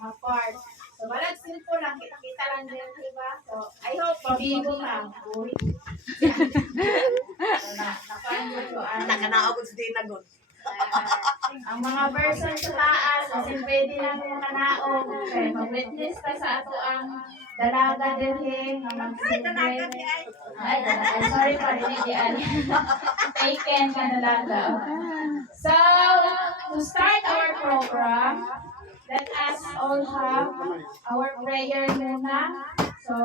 mga parts. So, walang simple lang, kita-kita lang din, diba? So, I hope, mabigo lang. Uy. Nakanaog ko sa dinagon. Ang mga person sa taas, kasi pwede lang yung kanaog. Okay, mag-witness ka sa ato ang dalaga din, nga mag-celebrate. Ay, sorry pa rin, taken ka dalaga. So, to start our program, let us all have our prayer muna. So,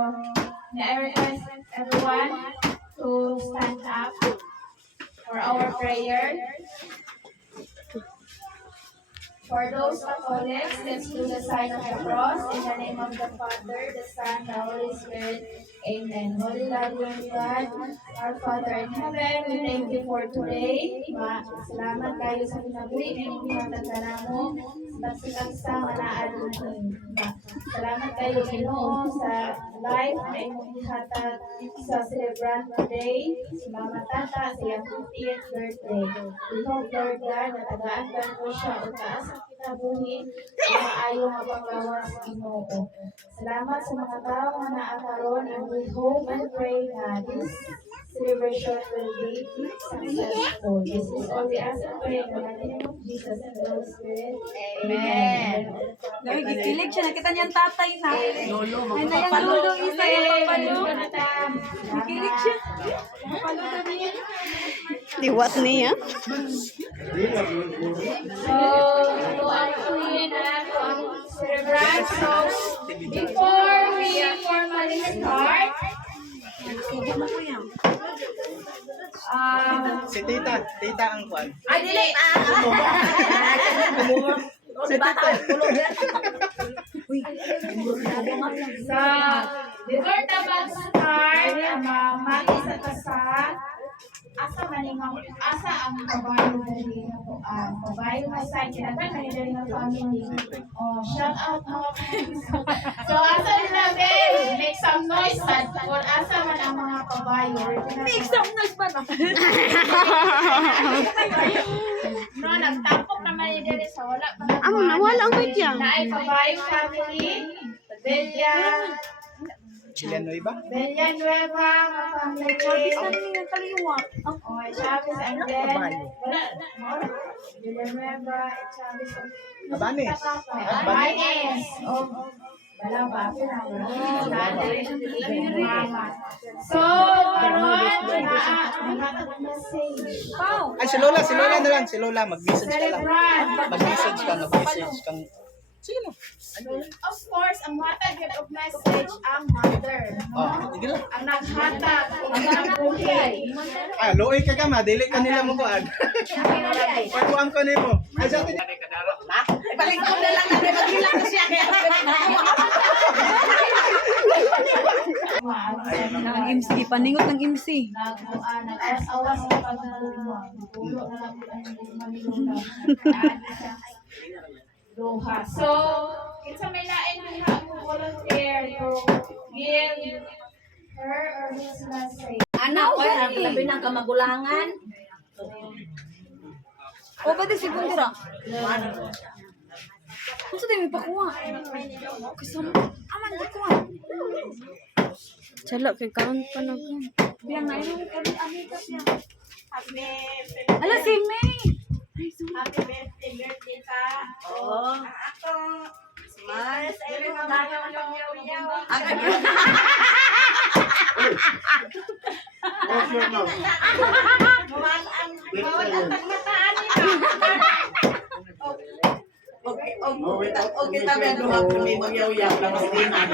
I request everyone to stand up for our prayer. For those Catholics, let's do the sign of the cross in the name of the Father, the Son, the Holy Spirit. Amen. Holy Lord God, our Father in heaven, we thank you for today. Salamat kayo sa pinabuhi na inihatagdala mo. Pagsikagsa manaan natin. Salamat kayo, Ginoo, sa life na inihatag sa celebrant today. Salamat tata sa iyang 50th birthday. We hope, Lord God, na tagaan ka mo siya o taas ang kinabuhi na ayaw mapagawas Ginoo. Salamat sa mga tao na naakaroon and we hope and pray na this celebration will be successful. This is all we ask and pray in the name of Jesus and the Holy Spirit. Amen. Nakikilig siya. Nakita niya ang tatay na. Lolo, Ay, na yung lolo isa yung papalo. Nakikilig siya. Papalo na niya. Liwat niya. So, tuan ko yun ang celebrant. So, before we formally start, Si tita ang kwan. Ay, dili! Si tita. so, before the mag-start, mati sa kasal, asa ang kabayo dali na po kabayo na sa kinagan na dali na family. Oh, shout out mga so asa nila babe, make some noise sad or asa man ang mga kabayo. Make some noise pa na. No, nagtapok naman ni dali sa wala pa. Amo na wala ang mic yan. Naay kabayo family, Villanueva. Villanueva, family. Chabis na niya yung kaliwa. Oh, Chavez and then Villanueva, Chavez. Abanes. Abanes. Oh, Balaba. So, karon message. Ay, si Lola na lang. Si Lola, mag-message ka lang. Mag-message kang. Sige mo. Of course, ang matag of message ang mother. Oh, sige lang. Ang naghatag, ang nagbuhay. Ah, loy ka ka, madili ka nila mo kuan. Pagkuan ko nimo. Ay, sa atin. Palingkod na lang natin, maghilak na siya. Ang MC, paningot ng MC. Nag-awas-awas sa pagbubuhay. Pulo na lang ang Doha. So, kinsa may lain nga mo volunteer to give her or his message. Anak, labi ng kamagulangan. O, ba't si Bundira? Kung sa tayo may pakuha? Kasama. Aman, di kuha. Chala, kay karon pa na ko. Bilang na yun, kami amigas niya. Ala, si May! Happy birthday, tita. Oo. Ako. Mas, Dili na tayo ang pagyaw-yaw. Bawal ang tagmataan nila. Okay, tabi ang duha kung may magyaw-yaw lang mas di na.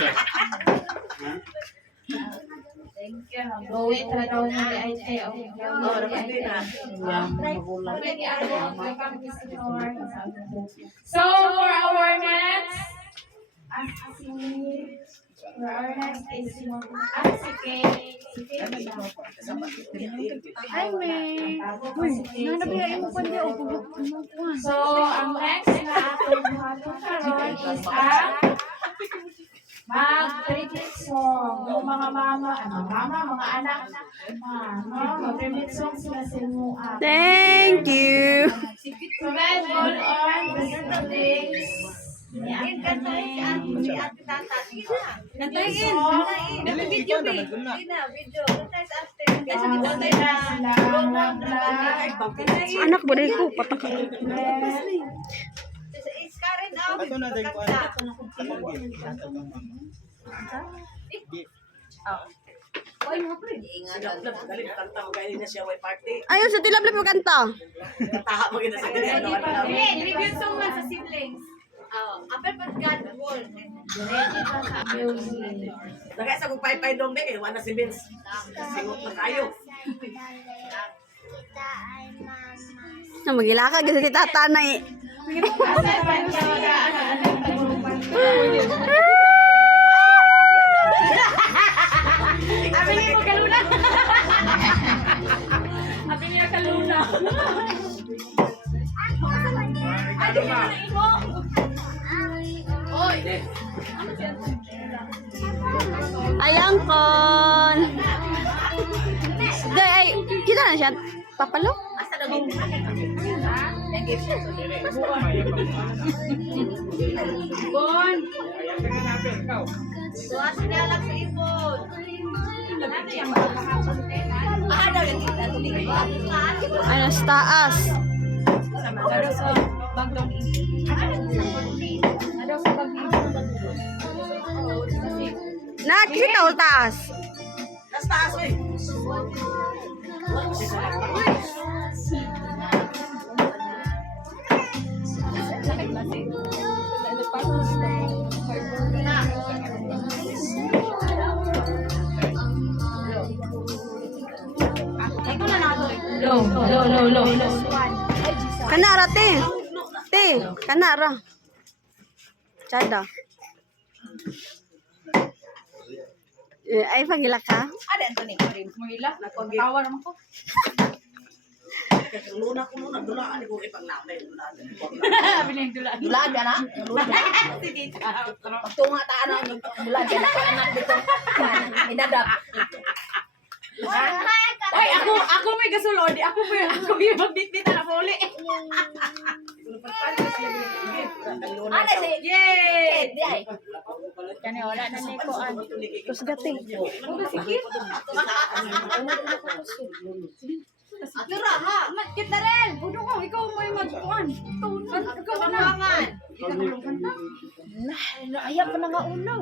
Thank you. Go wait na daw na ay Oo, mas di na. So for our next is si Kay. Ay, May. Uy, nanabiyain mo pa niya. O, kuha. So ang next na ating karon is ang mag-tribute song. Yung mga mama, mga anak, mag-tribute song sila sa mua. Thank you. So guys, hold on. This is the things. Nantayin. Dili, ikaw na, nandun na. Anak ba rin ko? Patak. Ato na din ko ano. Ayun, sa tilablab mo kanta. Taha mo gina sa ganyan. Review song man sa siblings. Apel pa God wall. Nagay sa kong pay-pay dong be, wala si Vince. Singot na kayo. Na magilaka kasi si tatanay. Abi niya mo kaluna. Abi niya kaluna. Ay, di ka na imo. Oy. Ayang kon. Day, ay, kita na siya. Papalo? Asa daw gid? Yang gift siya. Bon. Tuwas niya lang sa ipon. Ano yung makakapon? Ah, daw yung tingnan tuloy. Ano, sa taas. Ano sa bagdong ini? Ano sa bagdong Nakita ko taas. Nas taas eh. Low. Kanara, te. Te, kanara. Chada. Ay, pagila ka? Ada Anthony. Mahila. Tawa naman ko. Luna ko muna, dulaan ko ipaglaw na yun. Biling dula. Dulaan ka na? Pagtunga taan na yung dulaan ka na. Anak dito. Inadap. Ay, ako may gasulod. Ako may magbitbit na puli. Ada si Yay! Di ay. Kani wala na ni ko an. Tapos gating. Sige. Ato ra ha. Kita rin. Budo ko, ikaw mo yung magkuhan. Ikaw manangan. Ayaw pa na nga unaw.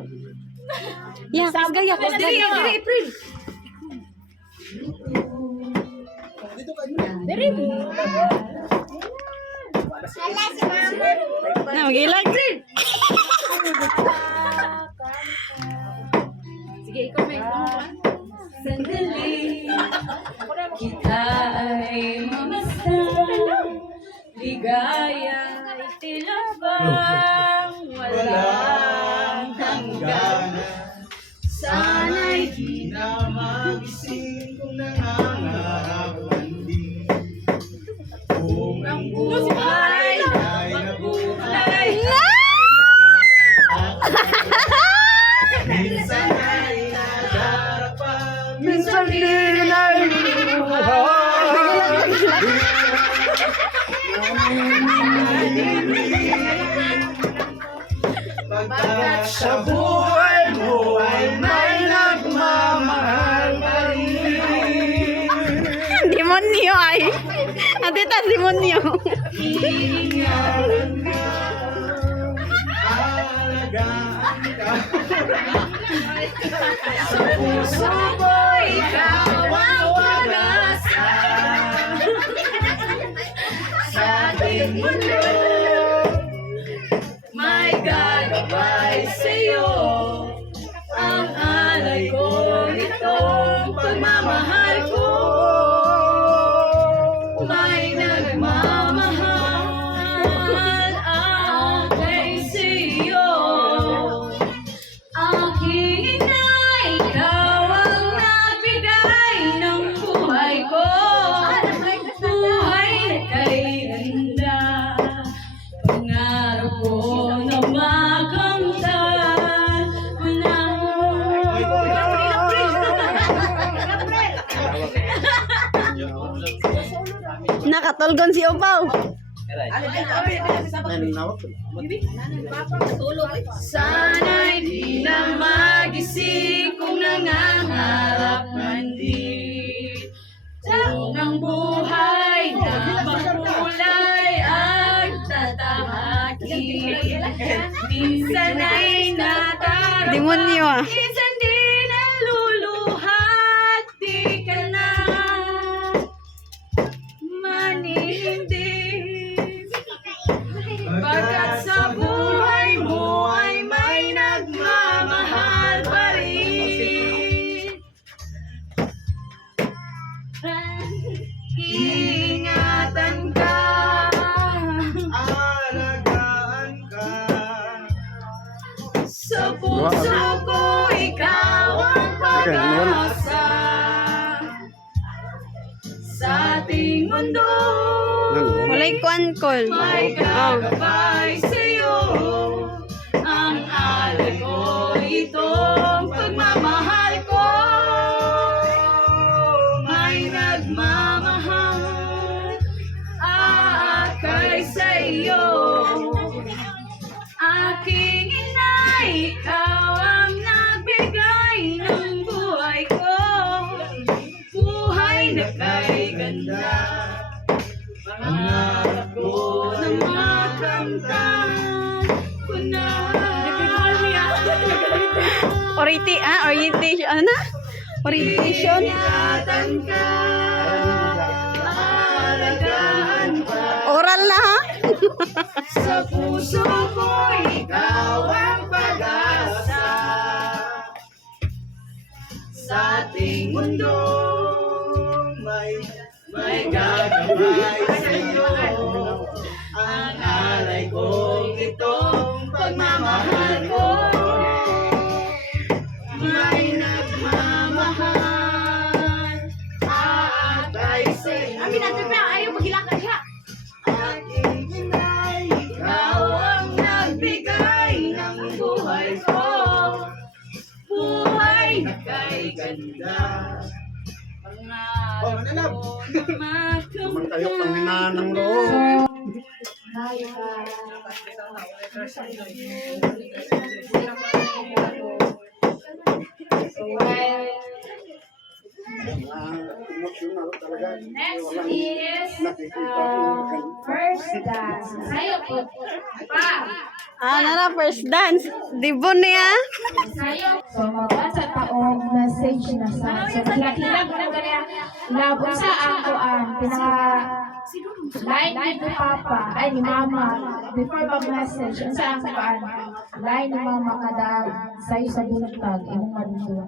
Yeah, tapos gaya. Tapos Diri, gaya. diri, April. Na, magilag. Sige, ikaw may sandali. Kita ay mamasang ligaya ay tila bang walang hanggan. Sana'y Di na magising kung nangangarapan din. Kung ang buhay ay nabuhay. Minsan ay nagarapan. Minsan din ay Pagkat sa buhay mo ay may nagmamahal pa rin. Demonyo ay. Ate ta, demonyo. Ingalan ka, alagaan ka. Sa puso mo ikaw ang pag-asa. Sa ating mundo, may gagabay sa'yo. Ang alay ko itong pagmamahal ko. May nagmamahal aking sa'yo. Aking inay, ikaw ang nagbigay ng buhay ko. Buhay na kay ganda. Pangarap ko na makamtan mo na. Nakatulgon si Upaw. Sana'y di na magising kung nangangarap man din. Kung ang buhay na makulay ang tatahaki. Minsan ay natarap, Demonyo ah. minsan di naluluhat, di ka na manihindi. Pagkat sa buhay mo ay may nagmamahal pa rin. Ingatan ka. Alagaan ka. Sa puso ko, ikaw ang pag-asa. Sa ating mundo, Walay kwankol. may gagabay sa'yo. Ang alay ko, itong pagmamahal ko. May nagmamahal, aakay sa'yo. Aking ina, ikaw ang nagbigay ng buhay ko. Buhay na kay ganda. Pangarap ko na makamtan ko na. Orientation. Ano na? Orientation. Ingatan ka, alagaan ka. Oral na ha? Sa puso ko, ikaw ang pag-asa. Sa ating mundo, may gagabay sa'yo. Ang alay ko, itong pagmamahal ko. May nagmamahal, aakay sa'yo. Amin natin pa, ayaw maghilakad siya. Aking inay, ikaw ang nagbigay ng buhay ko. Buhay na kay ganda. Pangarap ko na makamtan. ng loob. Emotional talaga. Next is first dance. Sayo po. Pa. Nara, first dance. Dibon niya. Sayo. So, mabasa taong message na sa. So, kila-kila mo na ganyan. Labot sa ako ang line ni Papa, ay ni Mama, before mag-message, ang sa ako ang line ni Mama kada sa'yo sa buntag, imong marundo.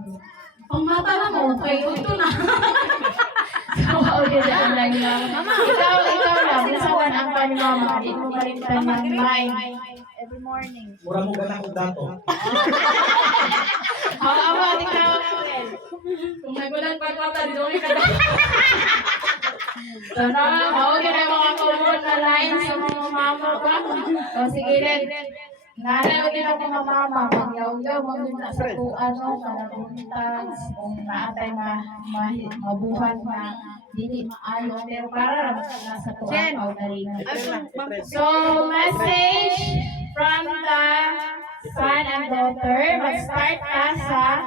Ang mata na mo, kayo ito na. Sawa o din ang line ni Mama. Ikaw lang, isawan ang pa ni Mama, di mo kalimutan ng line. Every morning. Mura mo ba na kung dato? Ako, ikaw. Kung may gulan pa mata, di doon ka na. So, ako na mga common na lines sa mga mama ko. So, sige rin. Nanay din ako mga mama. Magyaw-yaw, magyaw sa tuan, kanabuntag, kung naatay mabuhan na dili maayo. Pero para nasa tuan o na rin. So, message from the son and daughter. Mag-start ka sa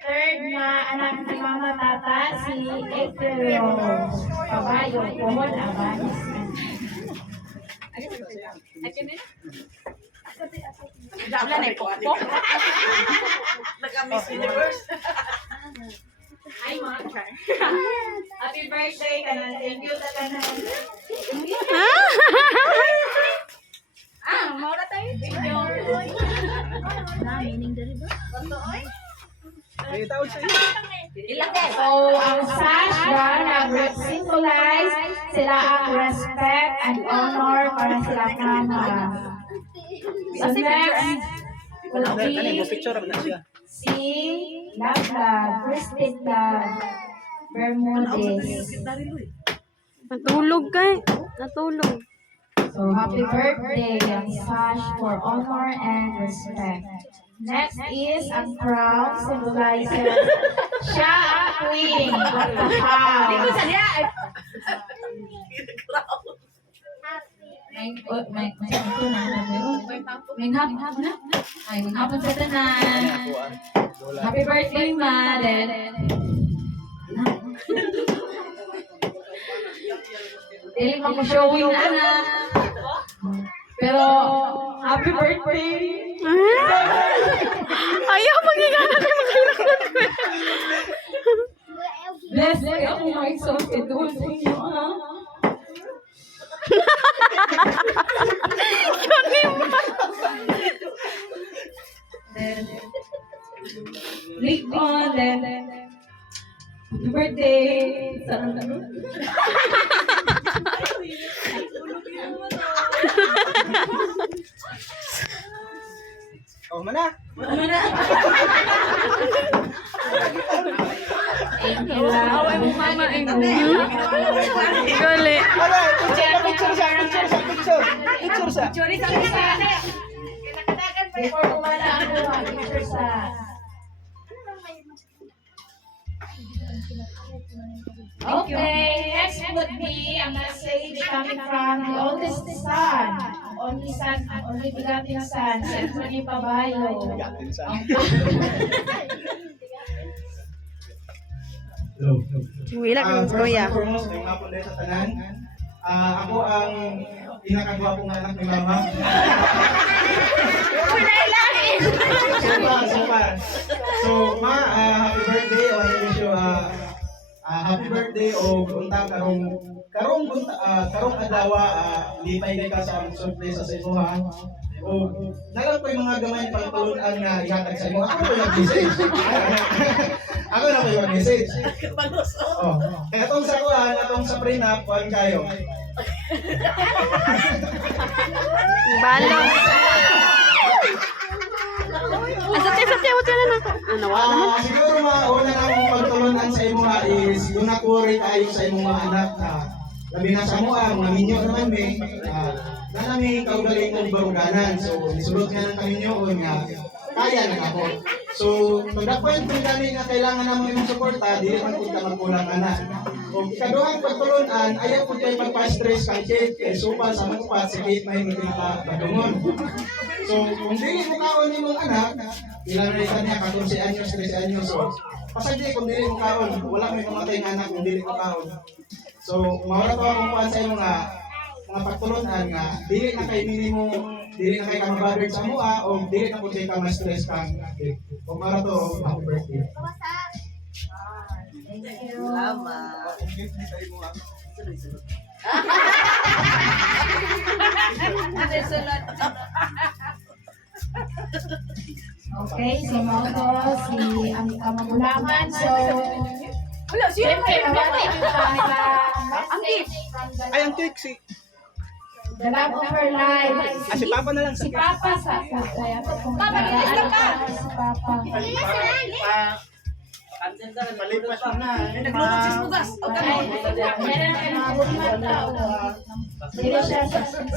third na anak ni Mama Tata, si April Kabayo, Pohon Abanis. Wala na po. Nag-Miss Universe. Ay, mga happy birthday ka na. Thank you talaga. Maura tayo. Thank you. May tawag sa iyo. So, ang sash daw nag-symbolize sila ang respect and honor para sila mama. So, next will Kani mo be picture na siya. si Christine Bermudez. Natulog ka eh. Natulog. So, happy birthday, ang sash for honor and respect. Next is ang crown, symbolizes siya ang queen of the house. May hapon sa tanan. Happy birthday, Malen. Dili mo ko showing na na. Pero, happy birthday. Ayaw, magigana kayo magkilakot. Bless kayo kung makisok idol sa inyo, ha? Then, click on, then, happy birthday. Sarang tanong. Oh, mana? Thank you lang. Gali. Ala, picture sa. Before kumala ang luha, picture sa... Okay, next would be a message coming from the oldest son. Only begotten son, si Anthony Pabayo. Wila ka, kuya. First and foremost, may mga punday sa tanan. Ako ang pinakagwapong anak ni Mama. Super. So, Ma, happy birthday. I want to wish you happy birthday o unta karong adlaw lipay kay ka sa surprise sa imo ha. O nalang ko yung mga gamay pagtulunan nga ihatag sa imo. Ako na message. Ako na may message. Oh, kaya atong sa kuan, atong sa prenup, kuan kayo. Balong. Sa wala na. Ano, wala naman. Siguro mauna na akong pagtulunan sa imo is doon ako rin kayo sa imong mga anak na labi na sa mo mga minyo naman may na namin kaugaling ng baruganan. So, isulot nga ng kami nyo nga kaya na ako. So, pag-point kung kami nga kailangan naman yung suporta, di naman kung ka magkulang anak. Kung ikaduhang pagtulunan, ayaw po kayo magpa-stress kang Kate, kay Supal sa mga pat, si Kate may hindi nakabadungon. So, kung di mo kaon yung mga anak, ilang rita niya, 14 anyos, 13 anyos. So, pasagdi, kung di mo kaon, wala may kamatay ng anak kung di mo kaon. So, mawala pa akong kuhan sa iyo mga pagtulunan nga, dili na kay minimo, dili na kay ka mababrad sa mua, o dili na po kayo ka ma-stress kang Kate. Kung para to, happy birthday. Thank you. Okay, so mga to, si ang kamagulaman. So, siyempre, mabati ko pa message from Ay, ang cake si... the love of her life. si Papa na lang. Si Papa sa kaya to kung ano pa si Papa. Malipas mo na. Naglulutis mo gas.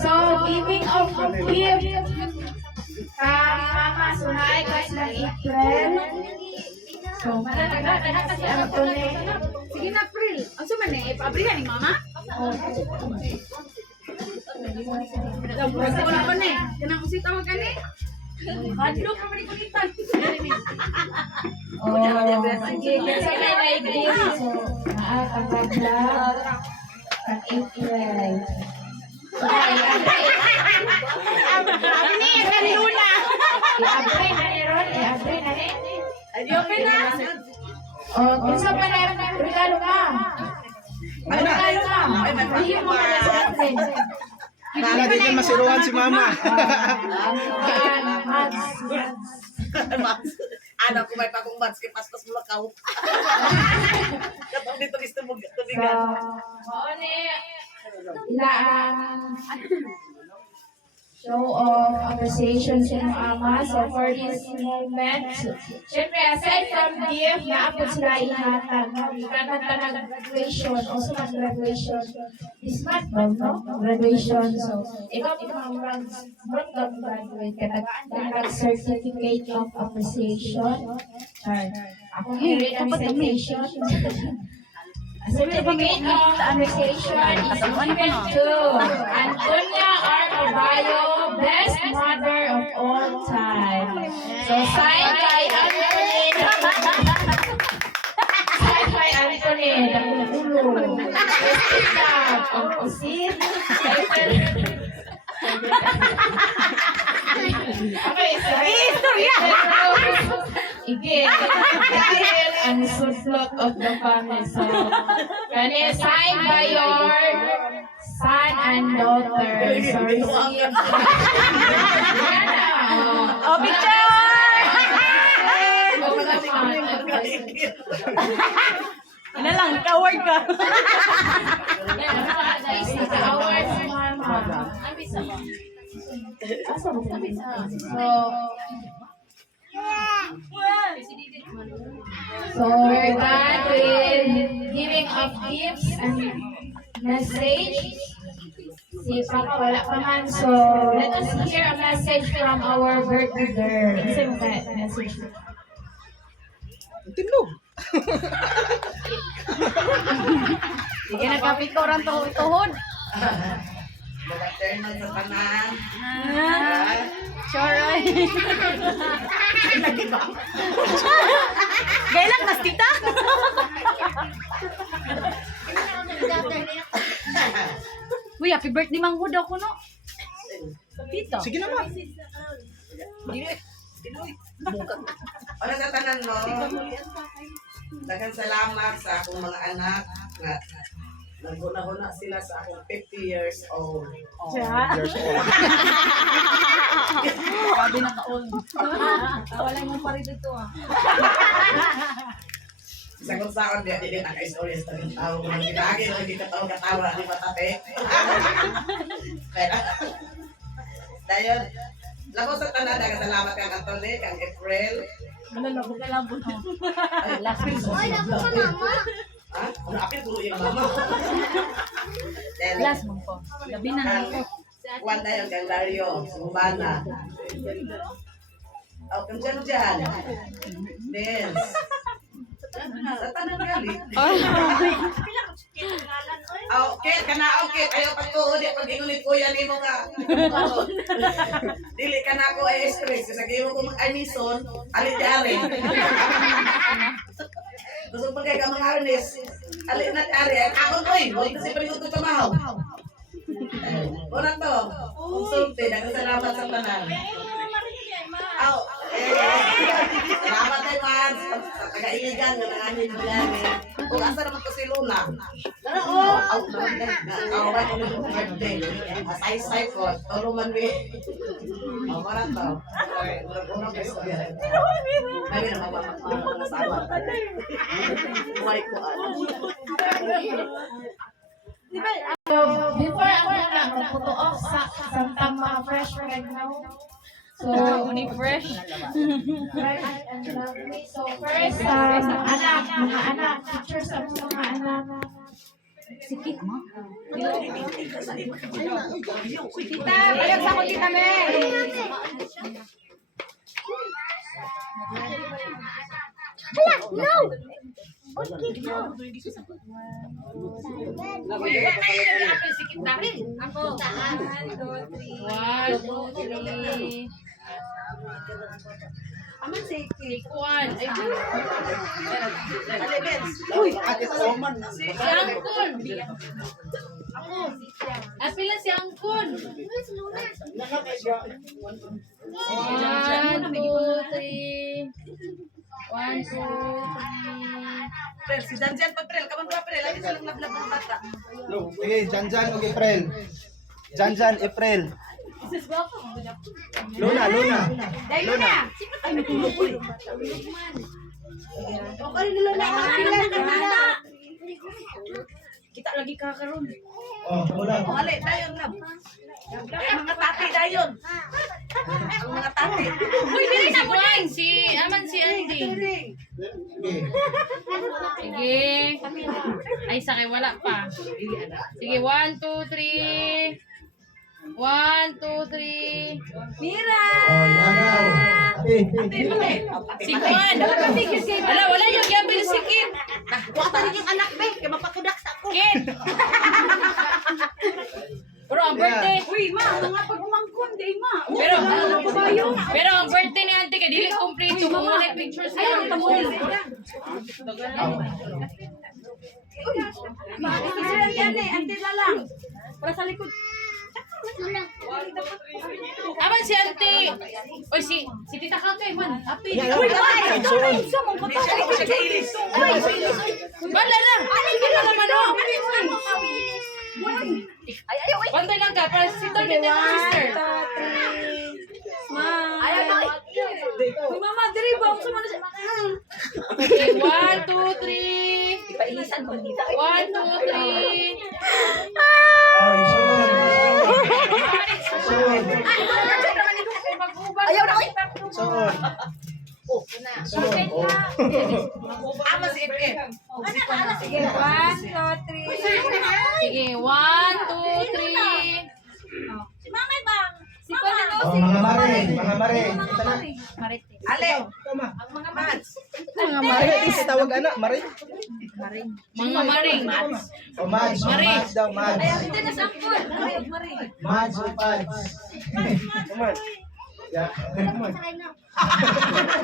So, giving of gift kay Mama Sunay guys ng April. So, mananaga si Anthony. Sige na, April. Ang suman eh, paabrihan ni Mama. Wala pa na eh. Kanang usita mo ka ni. Hadlok pa ni kulitan. Sige, kasi may gift. So, nakakagabla kang April. Abi ni, ang lula. I-upgrade na ni Ron, i-upgrade na ni. Okay na. Kung sa pa na regalo ka. Regalo ka. Hindi mo ka na sa atin. Para di ka masiruhan si Mama. Anak ko may pagong bats kay paspas mo lakaw. Katong dito gusto mo So, tubigan. ilaan show of appreciation sa inyong ama. So for this moment, syempre aside from gift, naapot sila ihatag. Ikanan ka ng graduation, also ng graduation. This month, no? Graduation. So, ikaw pinamang graduate ka, nag-certificate of appreciation. Sorry. Ako i-read ang citation. A certificate of appreciation is given to Antonia R. Caballo, best mother of all time. So, signed by Anthony. Signed by Anthony. Nakulo. Christina. Pagpusin. Okay, sorry. Igil ang suslot of the family. So, kani signed by your son and daughter. So, receive. Oh, picture! Ano lang, ka-award ka. Award sa mama. So we're done with giving of gifts and message. Si Papa wala pa man. So let us hear a message from our birthday girl. Isa yung message. Tinlog. Sige, nagkapit ko rin tuhod. Mag-turn sa tanan. Sure, ay. Gailak, nas tita. Uy, happy birthday Mang Huda ko, no? Tito. Sige naman. Para sa tanan mo, daghang salamat sa akong mga anak nga naguna-guna sila sa akong 50 years old. Sabi na ka-old. Wala mong pari dito, ah. Sa kung saan, di naka-istorya sa tagong tao. Kung kinagin, hindi ka tao katawa, di patate. Dayon, labo sa tanan, daghang salamat kang Anthony, kang April. Malalabo ka lang po. Last week, ha? Ano apil puro yung mama? Then, Last mo po. Gabi na ang na. Juan tayo kang Dario, Sumbana. Oh, kung dyan. Dance. Sa tanan gali. Oh, Kit, kana Kit, ayaw pagtuod, pag-ingunit ko yan mo ka. Dili ka na ako ay stress. Sa mo ko mag-anison, alit-ari. Gusto pa kay ka mga harness, alit na ari. Ako ko eh, huwag kasi palikot ko kamahaw. Una to, konsulte, nagkasalamat sa tanan. Aw, salamat tayo man sa taga-iigan nga nanganin ng bilani. Kung asa naman ko si Luna. Aw, may ko nito birthday. Asay-say ko, tolo man mi. Aw, mara to. Unang beso. Kami na magpapasama. Buhay ko So, before ako na magputo off sa samtang mga fresh right now. So, Fresh. fresh and lovely. So, first, mga anak, pictures of mga anak. Sikit mo. Tita, bayag sa ko tita, me. No! Uy, ate Oman. Apila si Angkon. 1, 2, 3. 1, 2, 3. Si Danjan pa Prel, kaman ba Prel? Lagi silang lablab ng bata. Okay, Janjan o April. Janjan, April. Luna. Ay, natulog ko eh. Okay, nila na. Kita lagi kakaroon. Oh, wala. O, ali, dayon lang. Mga tati dayon. Ang mga tati. Uy, dili na mo din. Aman si Andy. Sige. Sige. Ay, sakay, wala pa. Sige, 1, 2, 3. 1, 2, 3. Mira! Oh, yagaw. Ate. Si Juan. Ala, wala yung gabi si Kit. Wa pa rin yung anak, be. Kaya mapakudak sa ako. Kit! Pero ang birthday. Uy, ma, mga pagumangkon, di ma. Pero ang birthday ni Auntie, dili complete. Kung muna yung pictures niya. Ayaw, tamulil. Ante na lang. Para sa likod. Aman si Auntie. Oy, si Tita Kake, man. Api. Uy, ma, ito na isa mong Hindi siya ako siya kailis. Bala na. Bala naman, no? Bantay lang ka, para si Tita ni sister. Ayaw na. Uy, mama, diri ba? Ako sa mga Okay, 1, 2, 3. Ipailisan mo dito. 1, 2, 3. Oh, isunod. Isunod. Ayaw na, uy. Isunod. Isunod. Oh. Ama si Ipip. Sige, 1, 2, 3. Sige, 1, 2, 3. Oh, mga mare. Mga mare. Ito na. Ali. Tama. Mga mats. Mga mare. Tawag anak. Mare. Mga maring. Oh, Mads. Mare. Mads daw. Mads. Hindi na sampol. Mads o Pads. Come on. Yeah. Come on.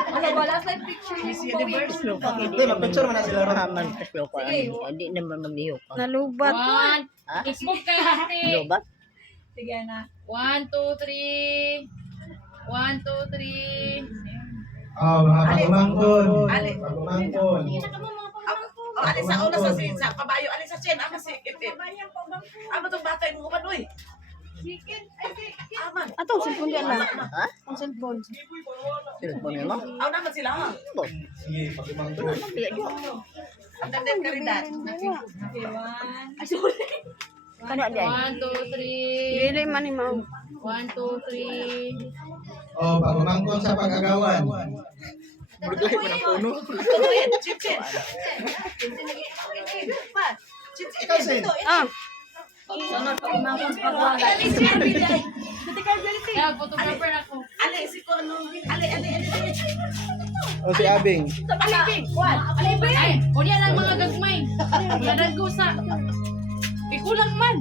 Ano, wala sa picture ni Hindi, mag-picture mo na sila. Haman kaslo ko hindi naman maglihok ka. Nalubat. 1. Facebook ka, ate. Lobat? Sige na. 1, 2, 3. 1, 2, 3. Oh, mga pagumangkon. Ali. Pagumangkon. O, ali sa una sa kabayo, ali sa Chen, ama si Ipip. Ama itong bata yung human, uy. Ama. Ato, cellphone ka na. Ha? Ang cellphone. Cellphone mo? Aw naman sila, ha? Sige, pagumangkon. Ang dandan ka rin, dad. Kano di ay? 1, 2, 3. Dili man ni mao. 1, 2, 3. Oh, pagumangkon sa pag-agawan. Murglay mo ng puno. Chinchin. Ikaw, Sen. Ah, Kaya, photographer ako. Ali, si Kono. Ali. O si Abing. Ay, unya lang mga gagmay. Nadagkusa. Ikulang man.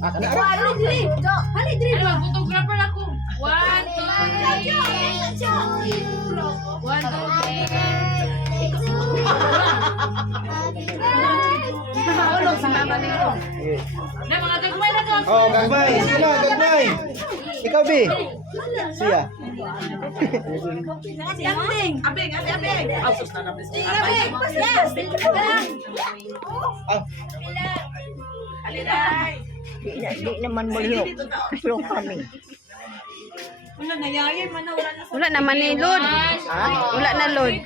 Ano ba, photographer ako. 1, 2, 3. 1, 2, 3. Na, mga gagmay na ko. Oh, gagmay. Sino, gagmay. Ikaw, Bi. Siya. Abing. Asus na nabis. Abing. Ah, Ali, day. di naman malihok. Kaslo kami. Wala naman ni Lord. Wala na Lord.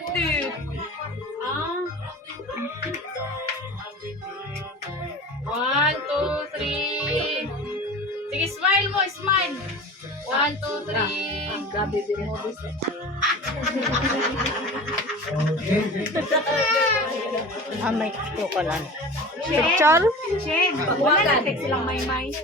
1, 2, 3. Sige, smile mo, smile. 1, 2, 3. Grabe din mo bis. okay. May kaslo ka lang. Picture? Wala na, text silang may-may.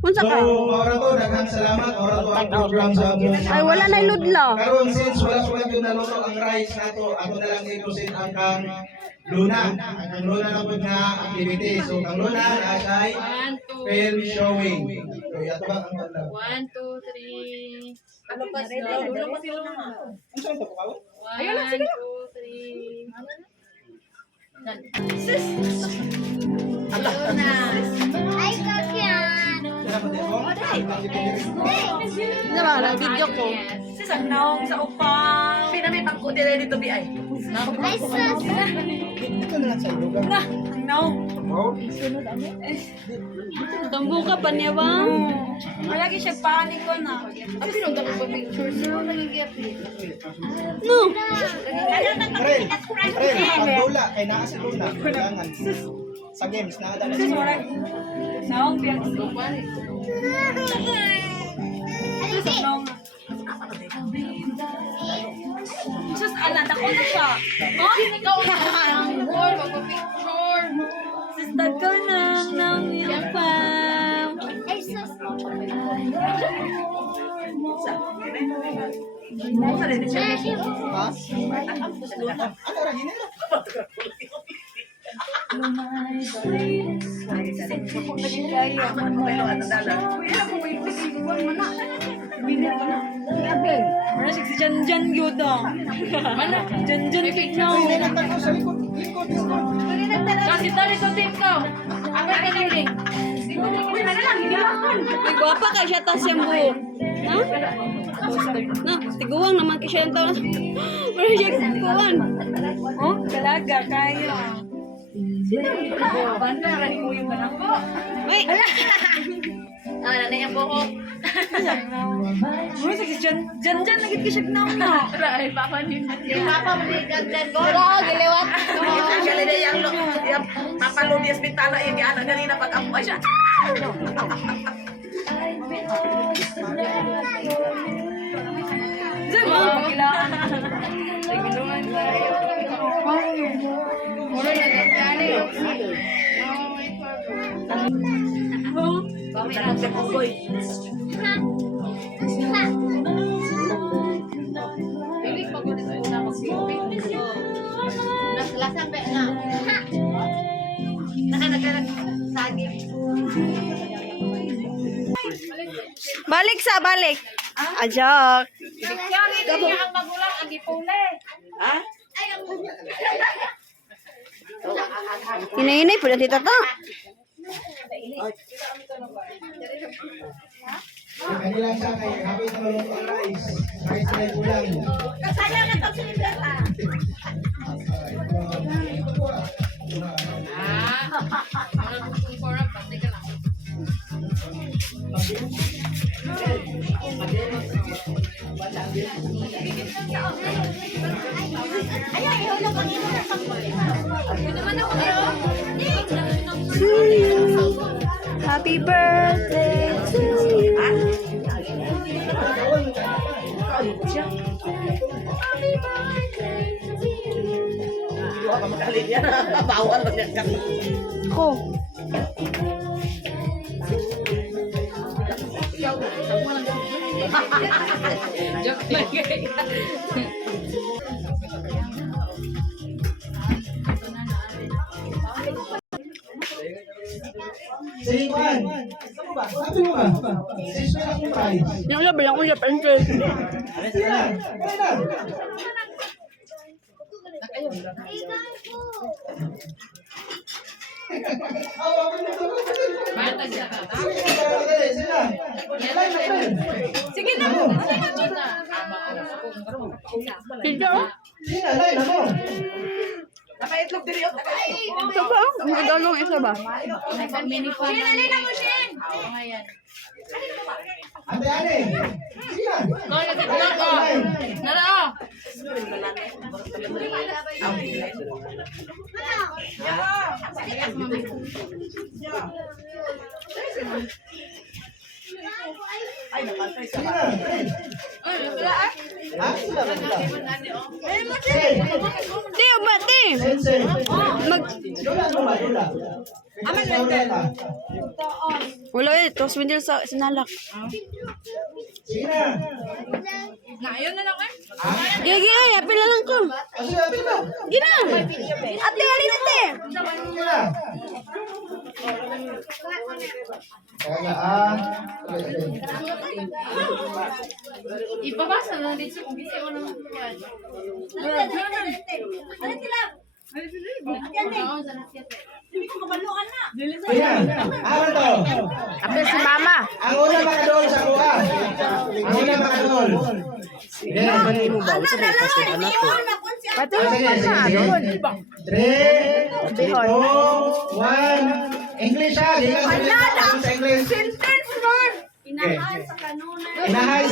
Unsa So, ka? oras to, daghang salamat. Oras to ang program sa among. Ay, wala na iludlaw. Karon since wala pa man yung naluto ang rice nato, ako na lang i-proceed ang kang Luna. Ang kang Luna na po na activity. So, kang Luna, asay 1, 2, film showing. So, yato ba ang madlaw? 1, 2, 3. Ano pa Ano pa sila na? Ang saan to po kawo? 1, 2, 3. Sila pa din mo? Diba, nag-video ko. Si Sanong sa upang. Pinamay pangko nila dito, bi ay. Dito na lang sa ilugan. Sanong. Tambong ka pa niya ba? Malagi siya panik ko na. Ang pinunta ko pa picture. Sino nagigip? No. Pren, pagdula, kay naa si Luna. Kailangan. Sa games, nakadala si Luna. Naong biyak. Sus, anak ako na siya. Oh, ikaw na. Boy, magpa-picture. Sus, ko nang yapam. Ha? Ano ra ginira? Wala siya si Jan yun ah. Mana? Jan Picture. Ay, nagtag ko sa likod. Likod. Kasi tali sa team ko. Ako ka niling. Uy, gwapa ka siya tas yung buhok. Ha? No, tiguang naman ka siya yung taon. Wala siya tiguang. Oh, talaga, kaya. Banda ka ni Kuya Manangko. Uy, Nanay ang buhok. Mura sa Jan lagi ka siya na. Ay, papa ni. Papa mo ni Gandan ko. Oo, giliwat. Actually, yung papalubis bintana yung anak ganina pag-ampa siya. Diyan mo, kailangan. Tigulungan tayo. Mula na gani. Tanong si Pugoy. Pili pa ko dito na mag-picture. Lasan ba na? Naka saging. balik sa balik. Ajak. Kaya niya ang magulang ang gipule. Ha? Hinay-hinay po na tita ta. Kanilang sa kay habis na malungkot rice. Rice na kulang. Ano kung para pati ka lang. Happy birthday to you. Dua ka magaling yan. Bawal lang yan. Ko. Joke lang kayo. Sige, Juan. Ano ba? Sabi mo ba? Sisyo na akong price. Yung ulam bilang ulam pencil. Sige na. Kaya na. Matag siya ka. Sige na. Sige na. Tita, oh. Sige na, lay na mo. Napaitlog din yun. Ito ba? Ang gadalong isa ba? Mini fan. Shin, mo, Shin. Oo nga yan. Ate, ate. Sige na. No, nako. Nara. Ay, napantay sa Sige na. Ha? Sila ba sila? Di, ba, di. Sensei. Mag... Lola, lola, lola. Aman lang. Wala eh. Tapos window sa sinalak. Sige na. Ngayon na lang eh. Ha? Gigi, yapin na lang ko. Sige, ate na. Gina. Ate, alin ate. Sige na. Kaya Ipabasa na dito kung bisa mo naman yan. Ayan. Ano to? Ate si mama. Ang una makadol sa kuha. Ang una makadol. Yan. Sige, sige. 3, 2, 1. English ha. Gilas sa English. Sentence, Lord. Inahay sa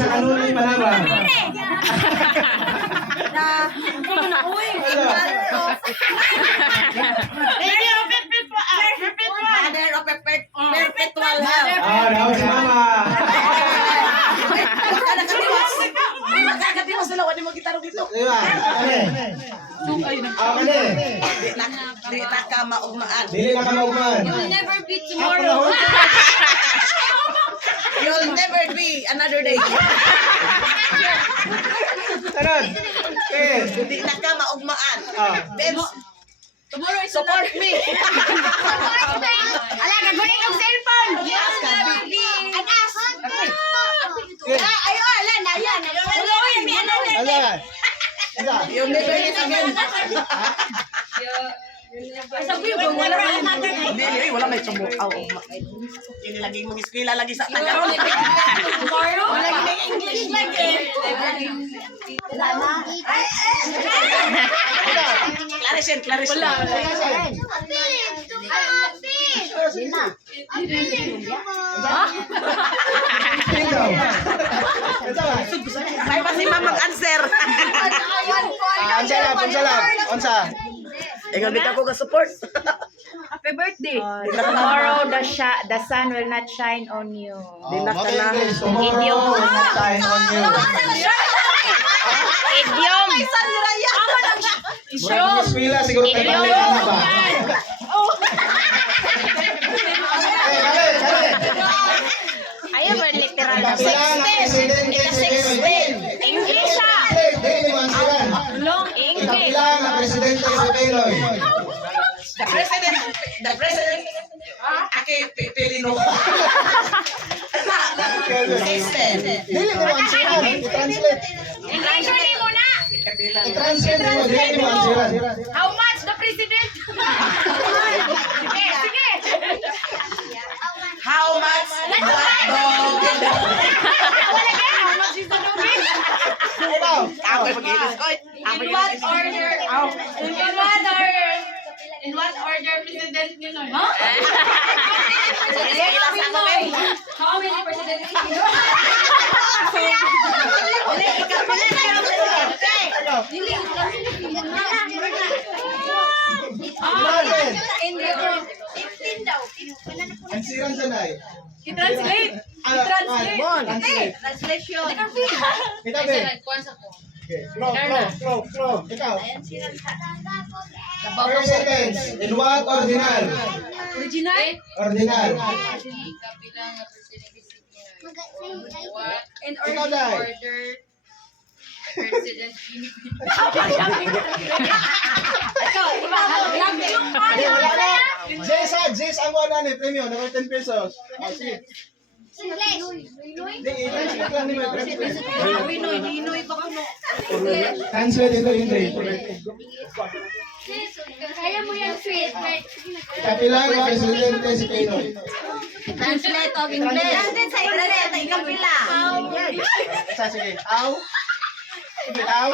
kanunay Palawan. Mother of perpetual health. Daw si Mama. Magkakatiwas sila, wala mo gitaro dito. Diba? Kani? Kani? Di na ka maugmaan. Dili na ka maugman. Never be tomorrow. You'll never be another day. Taran. Okay. Di na ka maugmaan. Then, Tomorrow is support me. Ala, gagawin yung cellphone. Yes, Never be. Anas. Okay. Ayo, ala, na yan. Gagawin mi ano. Ala. Ala. You'll never eat again. Sabi ko wala pa natin. Hindi, wala may sumbo. Kini lagi mong eskwela lagi sa taga. Tomorrow. Wala gini English lagi. Clarisin. Ikaw. Ito ba? Ay pa si mama mag-answer. Unsa lang. Unsa? Ikaw di ka ko ka-support. Happy birthday. Tomorrow the sun will not shine on you. Dinak ka na. Tomorrow will not shine on you. Idiom. Murag mga eskwela, siguro tayo balik na ba? Kali. Ayaw mo literal na Kapilang ang presidente si Pinoy. English ah. Dili mo ang silan. Long English. Kapilang ang presidente si Pinoy. The president. Aki Pilino. System. Dili mo ang silan. I-translate. English ulit muna. I-translate mo. Dili mo ang silan. How much the president? Sige. How much hot dog? How much is the movie? Ikaw. Ako yung mag-ilis ko. In what order president niyo nun? Huh? How many presidents? Imagine. Hindi ko. 15 daw. Ang siran sa nai. I-translate. Translate. Translation. Kita be. Kuwan sa ko. Okay. Flow. Ikaw. First sentence. In what ordinal? Original? Ordinal. Kapilang nga presidente si Pinoy. What In Ikaw dai. order President Pinoy? Hindi, wala na. Jess ang wala ni premium. Nakoy 10 pesos. Sige. Hindi, i-translate lang ni may premium. Translate ito yung day. Kaya mo yan, sweet. Kapilang ang presidente si Pinoy. Translate of English. Translate sa English. Ikaw pila. Sige. How? Sige, how?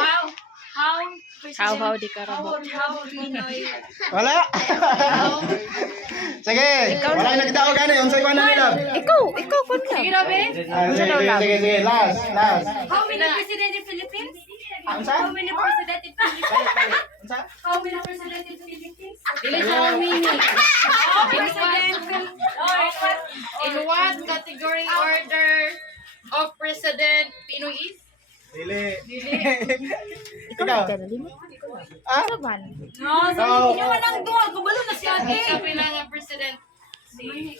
How di ka rabo. Wala. Sige. Wala yung nakita ko gani. Unsay man nila. Ikaw kun ka. Sige. Last. How many president in Philippines? Unsa? How many president in Philippines? Unsa? How many president in Philippines? Dili sa mini. In what category order of President Pinoy is? Dili. Ikaw. Ah? No, No. niyo walang duwa. Gumalo na si ate. Kapilang nga President si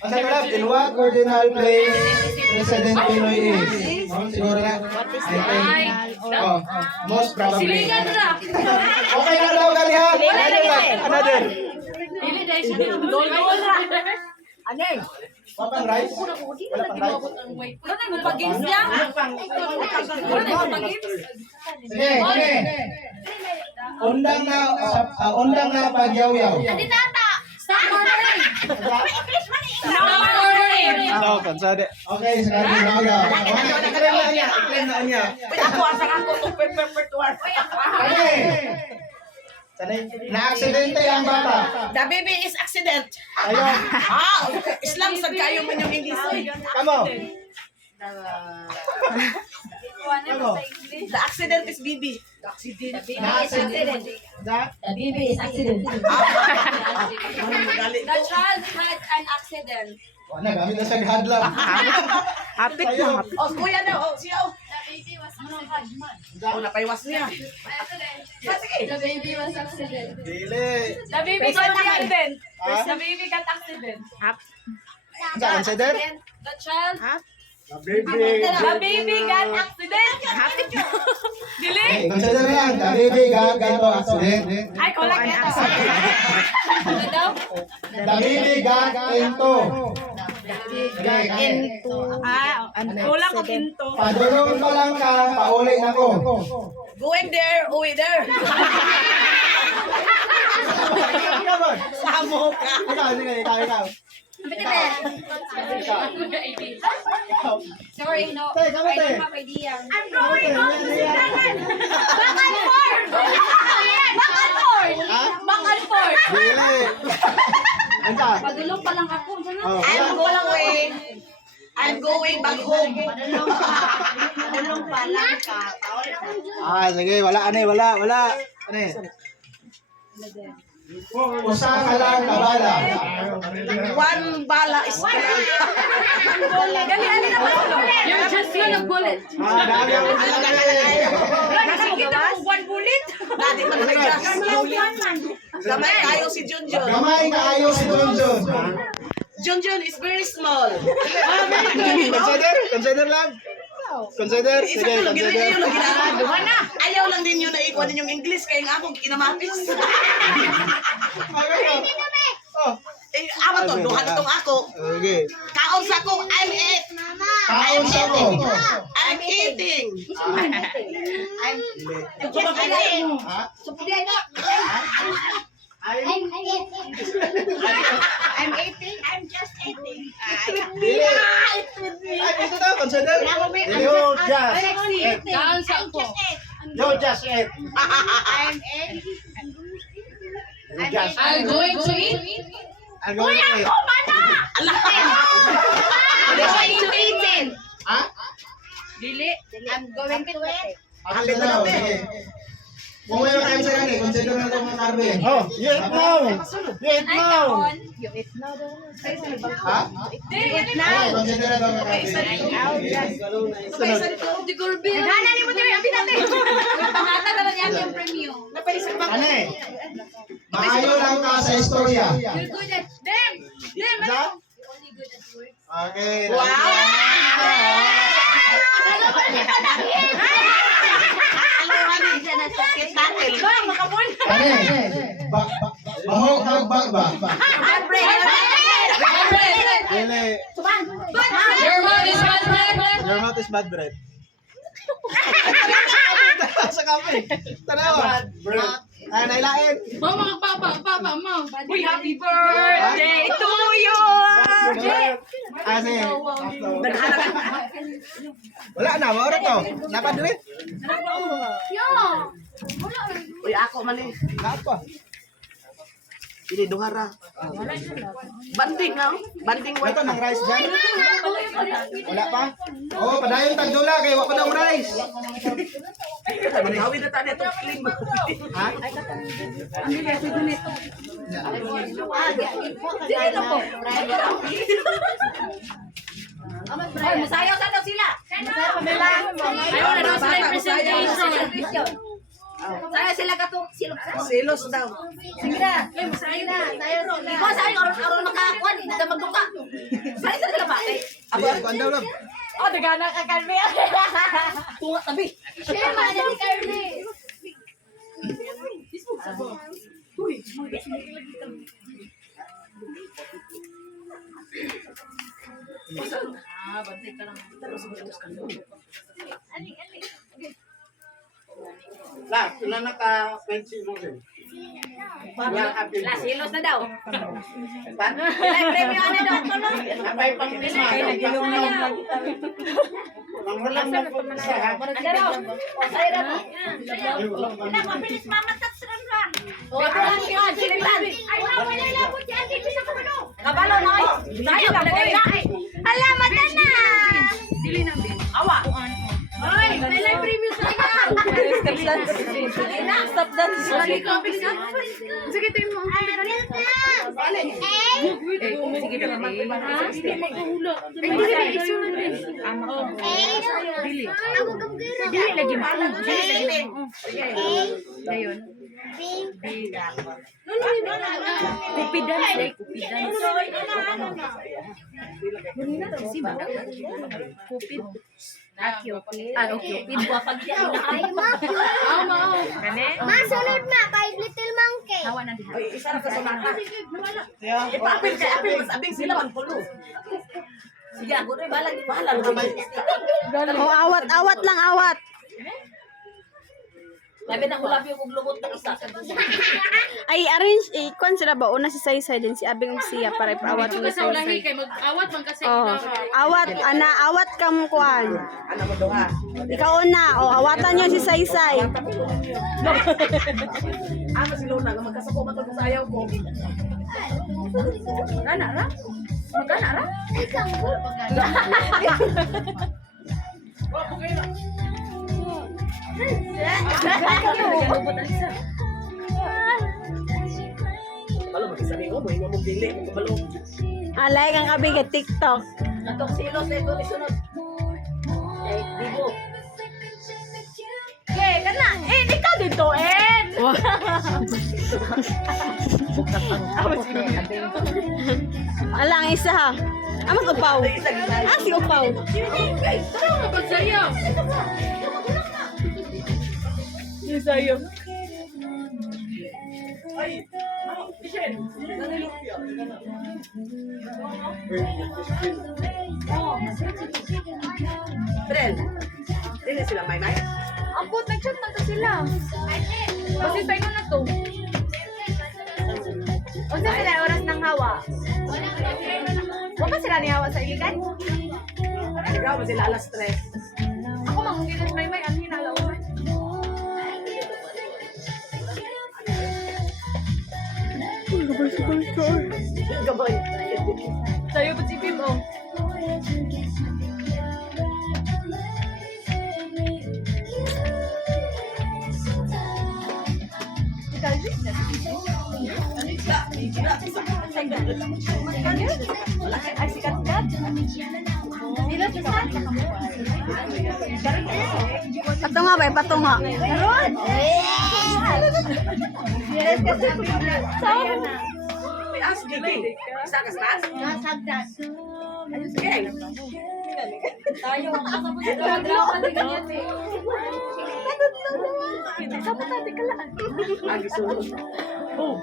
Asa ka in what ordinal place President Pinoy is? Siguro na. Most probably. Okay na daw ganihan. Another. Dili dahil siya dol ra. Wapang rice? Wala pang rice? Ano yung pag-games niya? Ano yung pag-games? Sige. Undang na pagyaw-yaw. Stop ordering! Stop ordering! So, kansade. Okay, sarado na ako. I-claim na niya. Ako, asang ako itong perpetual. Sanay, na-aksidente ang bata. The baby is accident. Ayun. Islam sad kayo man yung English. Kamo. Kamo. The accident is baby. Na-aksidente. Da? The child had an accident. Wala, gamit na siya hadlang. Hapit na. Oh, kuya daw. Oh, siya. Oh. The baby was accident. Oh, napaiwas niya. The baby was accident. Dili. The baby got accident. Ha? The baby got accident. Sa consider? The child. The baby. The baby got accident. Dili. Okay, consider lang. The baby got into accident. Ay, collect ito. Ano daw? The baby got into. Kulang ko ginto. Padulong pa lang ka, pauli na ko. Going there, uwi there. Samo ka. Ikaw, sige, ikaw. Sorry, no. Tay, kamo, I tay. don't have idea. I'm going to Back and forth. Dili. Anta. Padulong pa lang ako. Oh, I'm going back home. sige, wala. Ano Usa ka lang kabala. One bala is You're just gonna bullet. Dami ako. One bullet? Dati man may just. Gamay kayo si Junjun. Gamay kaayo si Junjun. Junjun is very small. Consider lang. Consider. Isa Sige, lang, consider. ayaw lang ginagawa. Ayaw lang din yun na ikuha din yung English kaya nga akong kinamapis. Oh, Ama to, duha na tong ako. okay. Kaon sa ko, I'm eat. Kaon sa ko. I'm eating. Ha? Dili. Ay, dito daw, consider. You just eat. Down sa ko. You just eat. You just I'm eat. going to eat. I'm going to eat. Ha? Dili. Happy na daw, sige. Kung may time sa yan consider na ito mga karbe. Oh, you eat now! You eat now! Ha? Oh, consider na ito mga karbe. Nana ni mo diri abi natin. Pangata na lang yan yung premium. Ano eh? Maayo lang ka sa istorya. You're good at them. Them. Sa? Okay. Wow! Ano eh? Bahok magbagba. Dili. Your mouth is bad bread. Your mouth is bad bread. Sa kape. Tanawa. Ay, nailain. Mama, papa, mom. Uy, happy birthday to you. Kasi, wala na, maura to. Dapat dili? Uy, ako man eh. Napa? Ini duhara. Banding na. Banding Ito ng rice dyan? Wala pa? Oo, padayon tagdula kay wala pa daw rice. Hawid na tayo itong clean. Ha? Masayaw sa daw sila. Ayaw na daw sila yung presentation. Saya sila katong silog. Silos daw. Sige na. Sayo na. Ikaw sayo aron makakuan, hindi ka magduka. Sayo sila ba? Ako ang daw lang. Oh, nagana ka kalbi. Tunga tabi. Share man ni Carly. La, ilan na ka 20 mo din? Silos na daw. Premium na daw. Abay pang lima. Ay, nagilong-long lagi tayo. Manghulang na po siya. Kabalo na ay. Tayo lagay na ay. Hala, mata na. Dili na din. Awa. Ay, may live premium sa kanya. Stop dance. Sige, copy ka. Sige, tayo mo. Sige, naman. Hindi, may ulo. Ay, dili, may isunod din. Dili. Dili, lagi mo. Dili, Dayon. Kupidan siya, kupidan. Kupid. Okay. Kane? Masunod na kay Little Monkey. Hawa na diha. Ay, isa na ka sa mata. Ipapil kay apil, mas abing sila magpulo. Sige, ako rin, bahala naman. Oh, awat lang, awat. Labi na ulabi yung lumot na isa. Ay, arrange, kung sila ba? Una si Saysay din, si Abing siya para ipaawat Ito ni ka sa ulahi Saysay. kay mag-awat man kasi Oh, awat, awat kang kuan. Ano mo doon ha? Ikaw una, awatan niyo si Saysay. Ano si Luna, nga magkasako matag sa ayaw ko. Gana ra? Magana ra? Malo, mag-isa rin mo, hindi mo bili, malo. Alay kang abi ka TikTok. Natong silos na ito, isunod. Eh, di mo. Okay, kana. Ikaw dito, Wah. Alang isa ha. Amat upaw. Ah, si upaw. Tara nga ba sa'yo? Trel, hindi sila may. Ako, nag-chat na to sila. Kasi tayo na to. O sa sila oras ng hawa? Huwag pa sila nihawa sa iligan? Ikaw, ba sila alas 3? Ako mang gilas may ang hinalawan. Gabay. Sa'yo ba si Bim, oh? Ay, sikat-sikat. Patunga ba? Patunga. May as, gigi. Isa ka sa as? Ayun, sige. Tayo, drama din ganyan eh. Sama tayo kalaan. Agi sunod. Oh.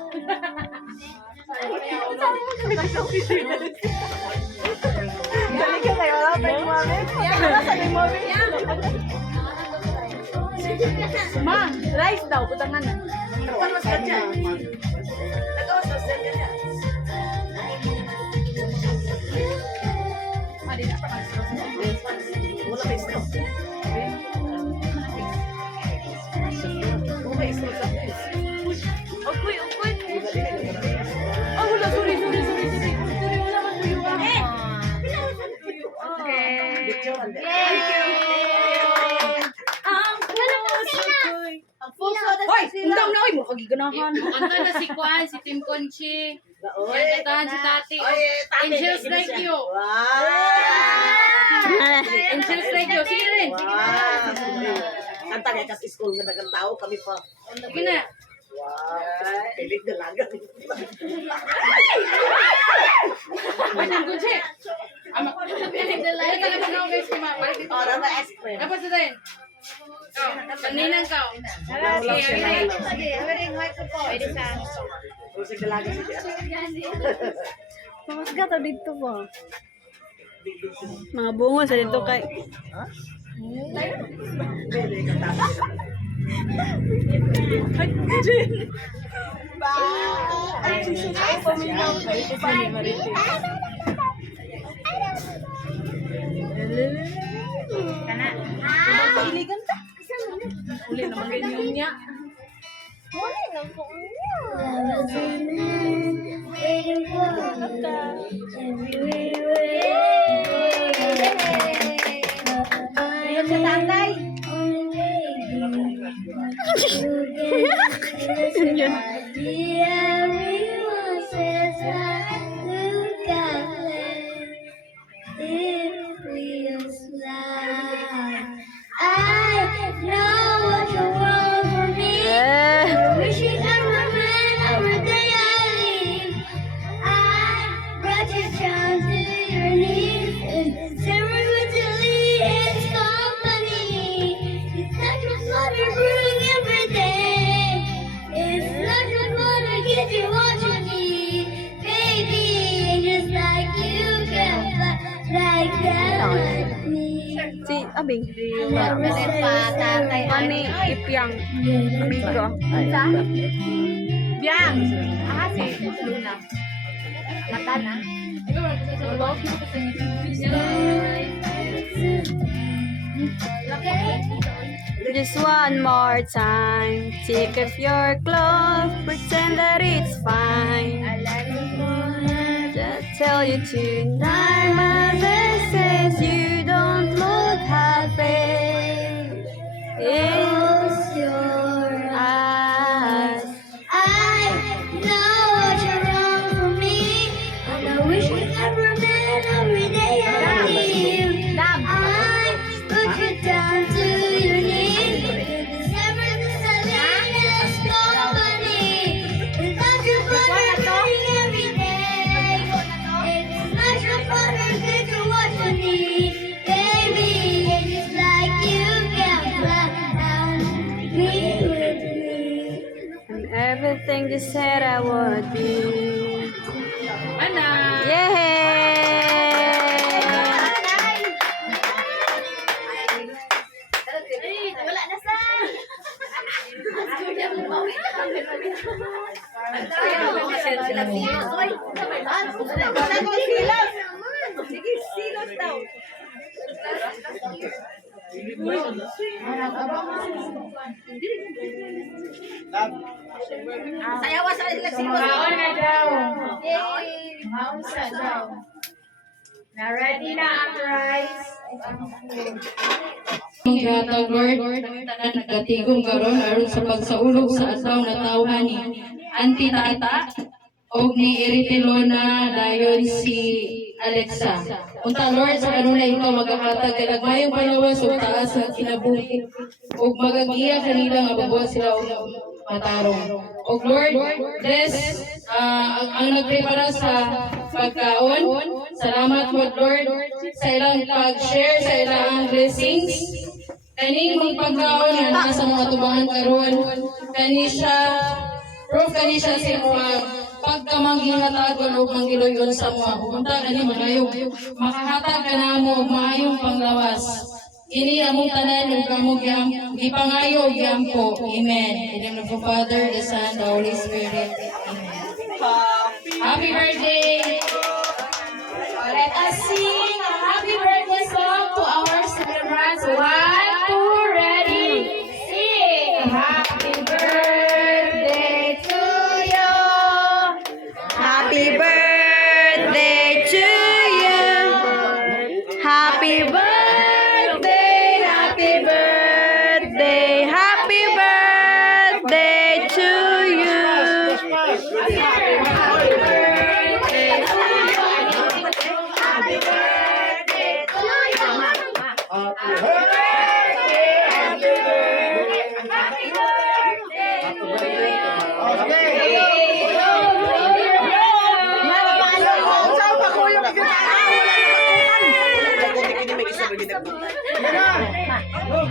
Galing ka kayo, wala pa yung mami. Nasa yung mami. Ma, rice daw, putangan na. Nagpanos ka dyan. Nagawas ka dyan yan. Wala may straw. Wala may straw sa place. Uy. Oh, wala, sorry. Sorry, wala man tuyo ba? Okay. Thank you. Hoy, undang na oy mo kagiganahan. Kanta na si Kwan, si Tim Conchi. Kantahan si Tati. Angels like you. Angels like you. Sige rin. Kanta niya kasi school nga nagang tao kami pa. Sige na. Wow. Pilit na laga. Ang Conchi. Pinig na lang. Ito na mga guys. Balik dito. Oh, na ice cream. Tapos na rin. Kanina ka. Okay. Pwede sa... Usig na laga si Tiara. Mas gato dito po. Mga bungo sa dito kay. Kana. Uli naman ganyan niya. Ayun sa tatay. I know what you want from me. Wishing I remember every day I leave. I brought you down to your knees. It's every it's company. It's not just what you're brewing every day. It's not just what to get you what you need. Baby, just like you can fly like that with me. Si Abing. Tatay. Ani Ipyang. Amigo. Biyang. Ah, si Luna. Mata na. Just one more time. Take off your clothes. Pretend that it's fine. Just tell you tonight. Mother says you don't look happy. It's your eyes. I know what you're wrong for me, and I wish we never met every day I live. I put you down to your knees. It's never the silliness company. It's not your butter getting every day. It's not your butter that you want for me. Baby, it's just like you can fly down me with me. And everything you said I would be. Ana. Yay! Wala na sa. Sige, silos daw. Sayawa sa sila silos. Maon na daw. Maon sa daw. Na ready na ang rice. Ang gihatag Lord, tanan nagatigom karon aron sa pagsaulog sa adlaw na tawhani. Anti Tata og ni Eritilona dayon si Alexa. Unta Lord sa kanunay ikaw magahatag kay nagmayong panawas ug taas nga kinabuhi ug magagiya kanila nga mabuhat sila og matarong. Og Lord, bless ang nagprepara sa pagkaon. Salamat mo Lord sa ilang pag-share sa ilang blessings. Kaning mong pagkaon nga naa sa mga tubangan karon kani siya proof kani siya sa mga pagkamanggihatag o manggiloyon sa mga punta kani magayo makahatag ka na mo og maayong panglawas. Ini among tanan ug kamo gipangayo gyampo. Amen. In the name of the Father, the Son, the Holy Spirit. Amen. Happy birthday. Let us sing a happy birthday song to our celebrants. 1, 2, ready, sing. Happy birthday to you. Happy birthday to you. Happy birthday, happy birthday, happy birthday to you. Yan na.